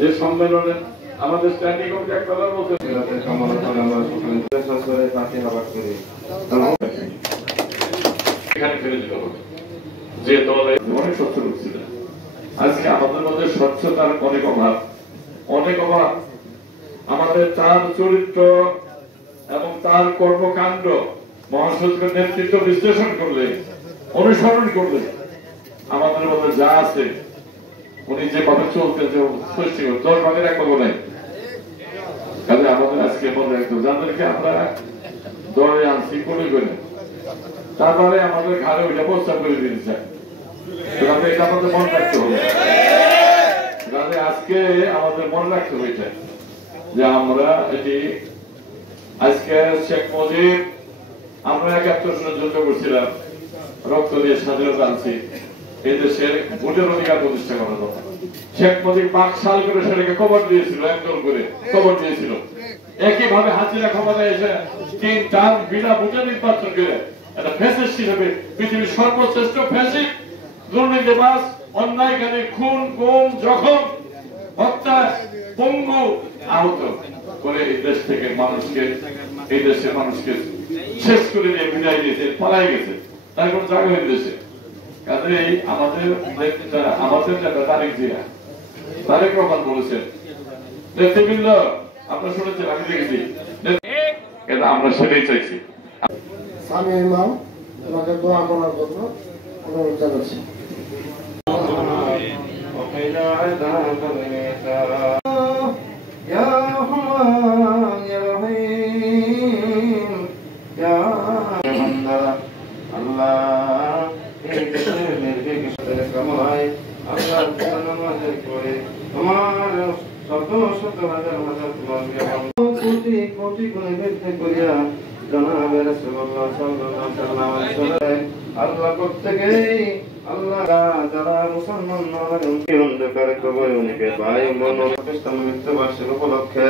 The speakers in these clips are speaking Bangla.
যে সম্মেলনে আমাদের স্ট্যান্ডিং কমিটি একটা বলতে এখানে ফিরে যেতে হবে যে দলে অনেক স্বচ্ছ লোক ছিলেন। আজকে আমাদের মধ্যে স্বচ্ছতার অনেক অভাব। আমাদের তার চরিত্র এবং তার কর্মকাণ্ড মহাসচিবের নেতৃত্ব বিশ্লেষণ করলে, অনুসরণ করলে আমাদের মধ্যে যা আছে, উনি যেভাবে চলতে সৃষ্টি করতে 10 ভাগের 1 ভাগও নাই। কাজে আমাদের আজকে মনে রাখতে হবে যাদেরকে আমরা দলে আনছি করে তারপরে আমাদের ঘাড়ে ওইটা প্রস্তাব করে দিয়েছে, এটা আমাদের মনে রাখতে হবে। আজকে আমাদের মনে রাখতে হয়েছে যে আমরা এটি আজকে শেখ মুজিব, আমরা 71 সালে যুদ্ধ করছিলাম, রক্ত দিয়ে স্বাধীনতা আনছি, এই দেশের ভোটের অধিকার প্রতিষ্ঠা করার জন্য। শেখ মুজিব 5 সাল করে সেটাকে কবর দিয়েছিল, একদল করে কবর দিয়েছিল। একইভাবে হাসিনা ক্ষমতায় এসে 3 টার্ম বিনা ভোটে নির্বাচন করে একটা ফ্যাসিস্ট হিসেবে পৃথিবীর সর্বশ্রেষ্ঠ ফ্যাসিস্ট, দুর্নীতিবাজ, অন্যায়কারী, খুন, গুম, জখম, হত্যা, পঙ্গু, আহত করে এই দেশ থেকে মানুষকে, এই দেশের মানুষকে শেষ করে দিয়ে বিদায় দিয়েছে, পালাই গেছে, তার কোন জায়গা হয়ে দেশে। কাজেই আমাদের যারা তারেক জিয়া, তারেক রহমান বলেছেন, নেতৃবৃন্দ আপনারা শুনেছেন, আমি দেখেছি, আমরা সেটাই চাইছি। আমি ইমাম তোমাকে দোয়া করার জন্য অনুরোধ জানাচ্ছি। আল্লাহ প্রত্যেকেই আল্লাহ যারা মুসলমান উপলক্ষে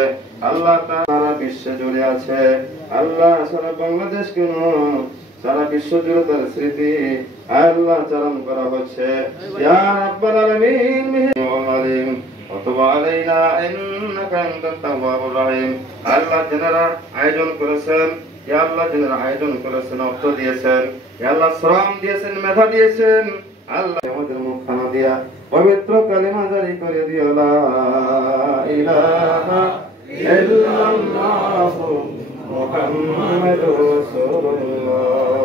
আল্লাহ তারা বিশ্বে জুড়ে আছে, আল্লাহ সারা বাংলাদেশ কেন সারা বিশ্ব জুড়ে তার স্মৃতি আল্লাহ চারণ করা হচ্ছে। ইয়া রাব্বাল আলামিন মিহিম অথবা আলাইনা ইন্নাকা আনতাত তাওয়াবুর রহিম। আল্লাহ যারা আয়োজন করেছেন, ইয়া আল্লাহ যারা আয়োজন করেছেন, অর্থ দিয়েছেন, ইয়া আল্লাহ শ্রম দিয়েছেন, মেধা দিয়েছেন, আল্লাহ আমাদের মুখখানা দিয়া পবিত্র কালিমা জারি করে দিও, লা ইলাহা ইল্লাল্লাহু মুহাম্মাদুর রাসূলুল্লাহ।